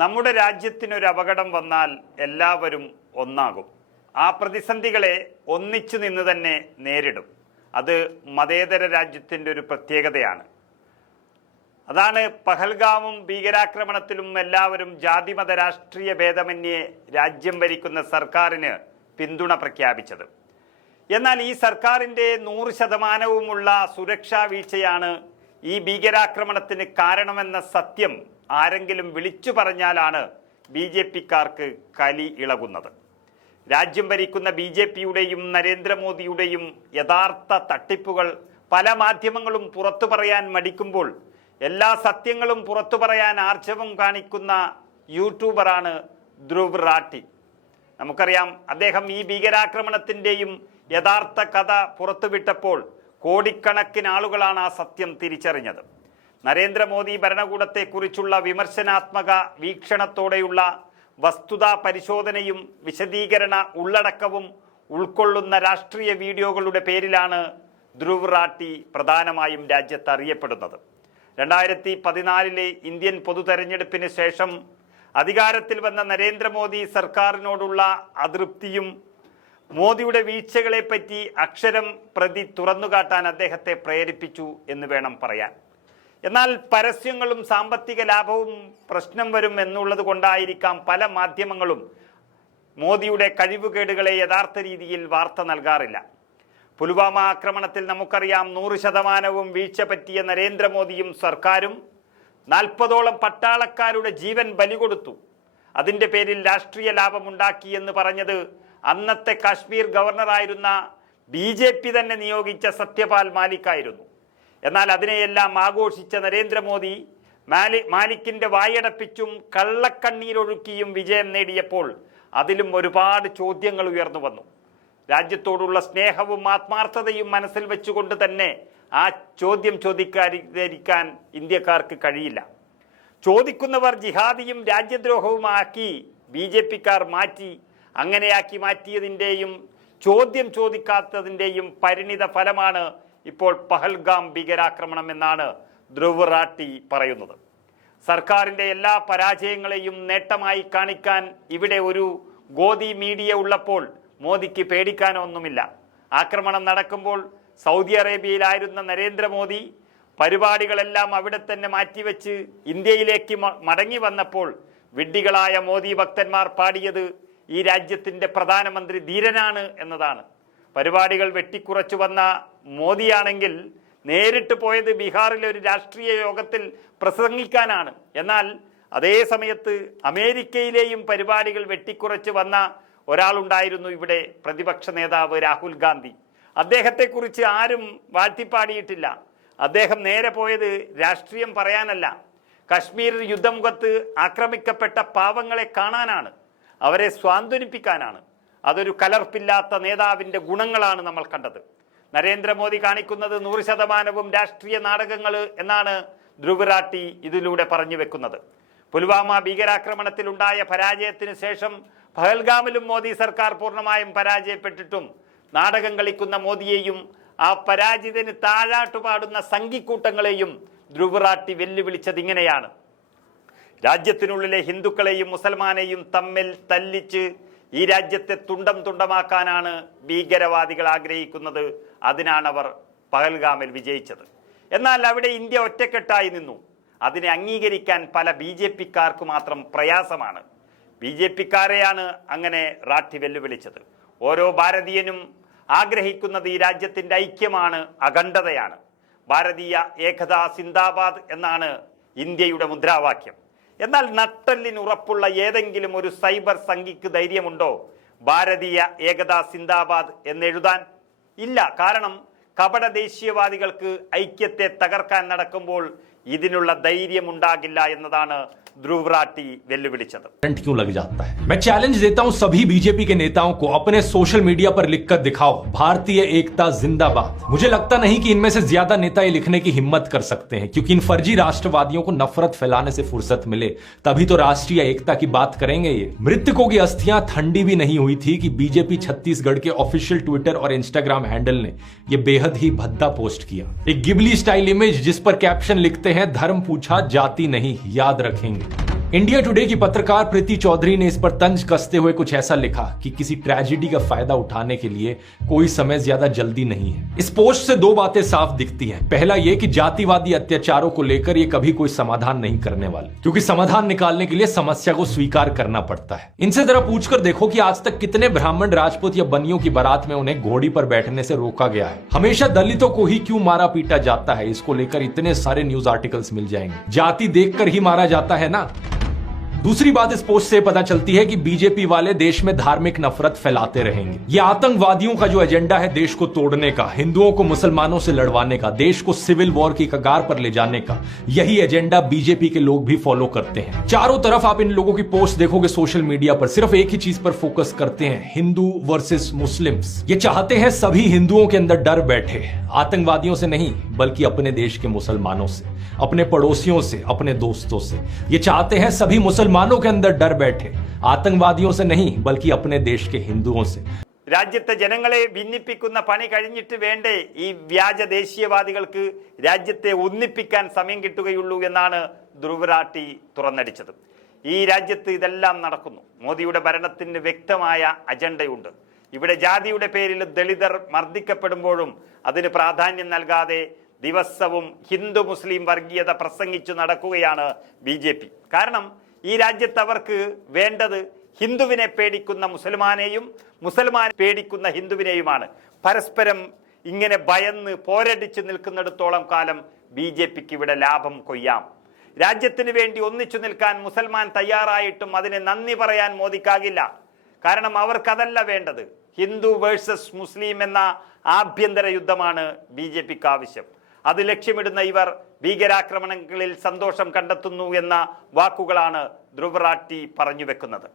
നമ്മുടെ രാജ്യത്തിനൊരു അപകടം വന്നാൽ എല്ലാവരും ഒന്നാകും. ആ പ്രതിസന്ധികളെ ഒന്നിച്ചു നിന്ന് തന്നെ നേരിടും. അത് മതേതര രാജ്യത്തിൻ്റെ ഒരു പ്രത്യേകതയാണ്. അതാണ് പഹൽഗാമും ഭീകരാക്രമണത്തിലും എല്ലാവരും ജാതിമത രാഷ്ട്രീയ ഭേദമന്യേ രാജ്യം ഭരിക്കുന്ന സർക്കാരിന് പിന്തുണ പ്രഖ്യാപിച്ചത്. എന്നാൽ ഈ സർക്കാരിൻ്റെ 100%ഉമുള്ള സുരക്ഷാ വീഴ്ചയാണ് ഈ ഭീകരാക്രമണത്തിന് കാരണമെന്ന സത്യം ആരെങ്കിലും വിളിച്ചു പറഞ്ഞാലാണ് BJP-ക്കാർക്ക് കലി ഇളകുന്നത്. രാജ്യം ഭരിക്കുന്ന BJP-യുടെയും നരേന്ദ്രമോദിയുടെയും യഥാർത്ഥ തട്ടിപ്പുകൾ പല മാധ്യമങ്ങളും പുറത്തു പറയാൻ മടിക്കുമ്പോൾ എല്ലാ സത്യങ്ങളും പുറത്തു പറയാൻ ആർജവം കാണിക്കുന്ന യൂട്യൂബറാണ് ധ്രുവ് റാട്ടി. നമുക്കറിയാം, അദ്ദേഹം ഈ ഭീകരാക്രമണത്തിൻ്റെയും യഥാർത്ഥ കഥ പുറത്തുവിട്ടപ്പോൾ കോടിക്കണക്കിന് ആളുകളാണ് ആ സത്യം തിരിച്ചറിഞ്ഞത്. നരേന്ദ്രമോദി ഭരണകൂടത്തെക്കുറിച്ചുള്ള വിമർശനാത്മക വീക്ഷണത്തോടെയുള്ള വസ്തുതാ പരിശോധനയും വിശദീകരണ ഉള്ളടക്കവും ഉൾക്കൊള്ളുന്ന രാഷ്ട്രീയ വീഡിയോകളുടെ പേരിലാണ് ധ്രുവ് റാട്ടി പ്രധാനമായും രാജ്യത്ത് അറിയപ്പെടുന്നത്. 2014 ഇന്ത്യൻ പൊതുതെരഞ്ഞെടുപ്പിന് ശേഷം അധികാരത്തിൽ വന്ന നരേന്ദ്രമോദി സർക്കാരിനോടുള്ള അതൃപ്തിയും മോദിയുടെ വീഴ്ചകളെപ്പറ്റി അക്ഷരം പ്രതി തുറന്നുകാട്ടാൻ അദ്ദേഹത്തെ പ്രേരിപ്പിച്ചു എന്ന് വേണം പറയാൻ. എന്നാൽ പരസ്യങ്ങളും സാമ്പത്തിക ലാഭവും പ്രശ്നം വരും എന്നുള്ളത് കൊണ്ടായിരിക്കാം പല മാധ്യമങ്ങളും മോദിയുടെ കഴിവുകേടുകളെ യഥാർത്ഥ രീതിയിൽ വാർത്ത നൽകാറില്ല. പുൽവാമ ആക്രമണത്തിൽ നമുക്കറിയാം 100%ഉം വീഴ്ച പറ്റിയ നരേന്ദ്രമോദിയും സർക്കാരും 40ഓളം പട്ടാളക്കാരുടെ ജീവൻ ബലി കൊടുത്തു. അതിൻ്റെ പേരിൽ രാഷ്ട്രീയ ലാഭമുണ്ടാക്കി എന്ന് പറഞ്ഞത് അന്നത്തെ കാശ്മീർ ഗവർണറായിരുന്ന BJP തന്നെ നിയോഗിച്ച സത്യപാൽ മാലിക്കായിരുന്നു. എന്നാൽ അതിനെയെല്ലാം ആഘോഷിച്ച നരേന്ദ്രമോദി മാലിക്കിൻ്റെ വായടപ്പിച്ചും കള്ളക്കണ്ണീരൊഴുക്കിയും വിജയം നേടിയപ്പോൾ അതിലും ഒരുപാട് ചോദ്യങ്ങൾ ഉയർന്നു വന്നു. രാജ്യത്തോടുള്ള സ്നേഹവും ആത്മാർത്ഥതയും മനസ്സിൽ വെച്ചുകൊണ്ട് തന്നെ ആ ചോദ്യം ചോദിക്കാതിരിക്കാൻ ഇന്ത്യക്കാർക്ക് കഴിയില്ല. ചോദിക്കുന്നവർ ജിഹാദിയും രാജ്യദ്രോഹവുമാക്കി BJP-ക്കാർ മാറ്റി. അങ്ങനെയാക്കി മാറ്റിയതിൻ്റെയും ചോദ്യം ചോദിക്കാത്തതിൻ്റെയും പരിണിത ഫലമാണ് ഇപ്പോൾ പഹൽഗാം ഭീകരാക്രമണം എന്നാണ് ധ്രുവ് റാട്ടി പറയുന്നത്. സർക്കാരിൻ്റെ എല്ലാ പരാജയങ്ങളെയും നേട്ടമായി കാണിക്കാൻ ഇവിടെ ഒരു ഗോദി മീഡിയ ഉള്ളപ്പോൾ മോദിക്ക് പേടിക്കാനൊന്നുമില്ല. ആക്രമണം നടക്കുമ്പോൾ സൗദി അറേബ്യയിലായിരുന്ന നരേന്ദ്രമോദി പരിപാടികളെല്ലാം അവിടെ തന്നെ മാറ്റിവെച്ച് ഇന്ത്യയിലേക്ക് മടങ്ങി വന്നപ്പോൾ വിഡ്ഢികളായ മോദി ഭക്തന്മാർ പാടിയത് ഈ രാജ്യത്തിൻ്റെ പ്രധാനമന്ത്രി ധീരനാണ് എന്നതാണ്. പരിപാടികൾ വെട്ടിക്കുറച്ചു വന്ന മോദിയാണെങ്കിൽ നേരിട്ട് പോയത് ബീഹാറിലെ ഒരു രാഷ്ട്രീയ യോഗത്തിൽ പ്രസംഗിക്കാനാണ്. എന്നാൽ അതേ സമയത്ത് അമേരിക്കയിലെയും പരിപാടികൾ വെട്ടിക്കുറച്ച് വന്ന ഒരാളുണ്ടായിരുന്നു ഇവിടെ, പ്രതിപക്ഷ നേതാവ് രാഹുൽ ഗാന്ധി. അദ്ദേഹത്തെക്കുറിച്ച് ആരും വാഴ്ത്തിപ്പാടിയിട്ടില്ല. അദ്ദേഹം നേരെ പോയത് രാഷ്ട്രീയം പറയാനല്ല, കശ്മീർ യുദ്ധമുഖത്ത് ആക്രമിക്കപ്പെട്ട പാവങ്ങളെ കാണാനാണ്, അവരെ സ്വാന്തനിപ്പിക്കാനാണ്. അതൊരു കലർപ്പില്ലാത്ത നേതാവിൻ്റെ ഗുണങ്ങളാണ് നമ്മൾ കണ്ടത്. നരേന്ദ്രമോദി കാണിക്കുന്നത് 100%ഉം രാഷ്ട്രീയ നാടകങ്ങൾ എന്നാണ് ധ്രുവ് റാട്ടി ഇതിലൂടെ പറഞ്ഞു വെക്കുന്നത്. പുൽവാമ ഭീകരാക്രമണത്തിലുണ്ടായ പരാജയത്തിന് ശേഷം പഹൽഗാമിലും മോദി സർക്കാർ പൂർണ്ണമായും പരാജയപ്പെട്ടിട്ടും നാടകം കളിക്കുന്ന മോദിയെയും ആ പരാജിതന് താഴാട്ടുപാടുന്ന സംഘിക്കൂട്ടങ്ങളെയും ധ്രുവ് റാട്ടി വെല്ലുവിളിച്ചത് ഇങ്ങനെയാണ്: രാജ്യത്തിനുള്ളിലെ ഹിന്ദുക്കളെയും മുസൽമാനെയും തമ്മിൽ തല്ലിച്ച് ഈ രാജ്യത്തെ തുണ്ടം തുണ്ടമാക്കാനാണ് ഭീകരവാദികൾ ആഗ്രഹിക്കുന്നത്. അതിനാണവർ പഹൽഗാമിൽ വിജയിച്ചത്. എന്നാൽ അവിടെ ഇന്ത്യ ഒറ്റക്കെട്ടായി നിന്നു. അതിനെ അംഗീകരിക്കാൻ പല BJP-ക്കാർക്ക് മാത്രം പ്രയാസമാണ്. BJP-ക്കാരെയാണ് അങ്ങനെ റാട്ടി വെല്ലുവിളിച്ചത്. ഓരോ ഭാരതീയനും ആഗ്രഹിക്കുന്നത് ഈ രാജ്യത്തിൻ്റെ ഐക്യമാണ്, അഖണ്ഡതയാണ്. ഭാരതീയ ഏകത സിന്ദാബാദ് എന്നാണ് ഇന്ത്യയുടെ മുദ്രാവാക്യം. എന്നാൽ നട്ടെല്ലിന് ഉറപ്പുള്ള ഏതെങ്കിലും ഒരു സൈബർ സംഘിക്ക് ധൈര്യമുണ്ടോ ഭാരതീയ ഏകത സിന്ദാബാദ് എന്നെഴുതാൻ? ഇല്ല. കാരണം കപട ദേശീയവാദികൾക്ക് ഐക്യത്തെ തകർക്കാൻ നടക്കുമ്പോൾ ഇതിനുള്ള ധൈര്യമുണ്ടാകില്ല എന്നതാണ് ध्रुव राठी वेल्लुविलिचद क्यों लग जाता है। मैं चैलेंज देता हूं सभी बीजेपी के नेताओं को, अपने सोशल मीडिया पर लिखकर दिखाओ भारतीय एकता जिंदाबाद। मुझे लगता नहीं कि इनमें से ज्यादा नेता ये लिखने की हिम्मत कर सकते हैं, क्योंकि इन फर्जी राष्ट्रवादियों को नफरत फैलाने से फुर्सत मिले तभी तो राष्ट्रीय एकता की बात करेंगे। ये मृतकों की अस्थियां ठंडी भी नहीं हुई थी कि बीजेपी छत्तीसगढ़ के ऑफिशियल ट्विटर और इंस्टाग्राम हैंडल ने ये बेहद ही भद्दा पोस्ट किया। एक गिबली स्टाइल इमेज जिस पर कैप्शन लिखते हैं धर्म पूछा जाति नहीं, याद रखेंगे। इंडिया टुडे की पत्रकार प्रीति चौधरी ने इस पर तंज कसते हुए कुछ ऐसा लिखा कि किसी ट्रेजेडी का फायदा उठाने के लिए कोई समय ज्यादा जल्दी नहीं है। इस पोस्ट से दो बातें साफ दिखती हैं। पहला ये कि जातिवादी अत्याचारों को लेकर ये कभी कोई समाधान नहीं करने वाले, क्योंकि समाधान निकालने के लिए समस्या को स्वीकार करना पड़ता है। इनसे जरा पूछकर देखो कि आज तक कितने ब्राह्मण, राजपूत या बनियों की बारात में उन्हें घोड़ी पर बैठने से रोका गया है। हमेशा दलितों को ही क्यों मारा पीटा जाता है, इसको लेकर इतने सारे न्यूज आर्टिकल्स मिल जाएंगे। जाति देखकर ही मारा जाता है ना। दूसरी बात इस पोस्ट से पता चलती है कि बीजेपी वाले देश में धार्मिक नफरत फैलाते रहेंगे। ये आतंकवादियों का जो एजेंडा है देश को तोड़ने का, हिंदुओं को मुसलमानों से लड़वाने का, देश को सिविल वॉर की कगार पर ले जाने का, यही एजेंडा बीजेपी के लोग भी फॉलो करते हैं। चारों तरफ आप इन लोगों की पोस्ट देखोगे सोशल मीडिया पर, सिर्फ एक ही चीज पर फोकस करते हैं, हिंदू वर्सेस मुस्लिम्स। ये चाहते हैं सभी हिंदुओं के अंदर डर बैठे, आतंकवादियों से नहीं बल्कि अपने देश के मुसलमानों से, अपने पड़ोसियों से, अपने दोस्तों से। ये चाहते हैं सभी मुसलमानों के अंदर डर बैठे, आतंकवादियों से नहीं बल्कि अपने देश के हिंदुओं से। രാജ്യത്തെ ജനങ്ങളെ ഭിന്നിപ്പിക്കുന്ന പണി കഴിഞ്ഞിട്ട് വേണ്ടേ ഈ വ്യാജ ദേശീയവാദികൾക്ക് രാജ്യത്തെ ഒന്നിപ്പിക്കാൻ സമയം കിട്ടുകയുള്ളൂ എന്നാണ് ധ്രുവറാട്ടി തുറന്നടിച്ചത്. ഈ രാജ്യത്ത് ഇതെല്ലാം നടക്കുന്നു. മോദിയുടെ ഭരണത്തിന് വ്യക്തമായ അജണ്ടയുണ്ട്. ഇവിടെ ജാതിയുടെ പേരിൽ ദളിതർ മർദ്ദിക്കപ്പെടുമ്പോഴും അതിന് പ്രാധാന്യം നൽകാതെ ദിവസവും ഹിന്ദു മുസ്ലിം വർഗീയത പ്രസംഗിച്ചു നടക്കുകയാണ് BJP. കാരണം ഈ രാജ്യത്ത് അവർക്ക് വേണ്ടത് ഹിന്ദുവിനെ പേടിക്കുന്ന മുസൽമാനെയും മുസൽമാനെ പേടിക്കുന്ന ഹിന്ദുവിനെയുമാണ്. പരസ്പരം ഇങ്ങനെ ഭയന്ന് പോരടിച്ച് നിൽക്കുന്നിടത്തോളം കാലം BJPക്ക് ഇവിടെ ലാഭം കൊയ്യാം. രാജ്യത്തിന് വേണ്ടി ഒന്നിച്ചു നിൽക്കാൻ മുസൽമാൻ തയ്യാറായിട്ടും അതിന് നന്ദി പറയാൻ മോദിക്കാകില്ല. കാരണം അവർക്കതല്ല വേണ്ടത്. ഹിന്ദു വേഴ്സസ് മുസ്ലിം എന്ന ആഭ്യന്തര യുദ്ധമാണ് BJPക്ക് ആവശ്യം. അത് ലക്ഷ്യമിടുന്ന ഇവർ ഭീകരാക്രമണങ്ങളിൽ സന്തോഷം കണ്ടെത്തുന്നു എന്ന വാക്കുകളാണ് ധ്രുവറാട്ടി പറഞ്ഞു വെക്കുന്നത്.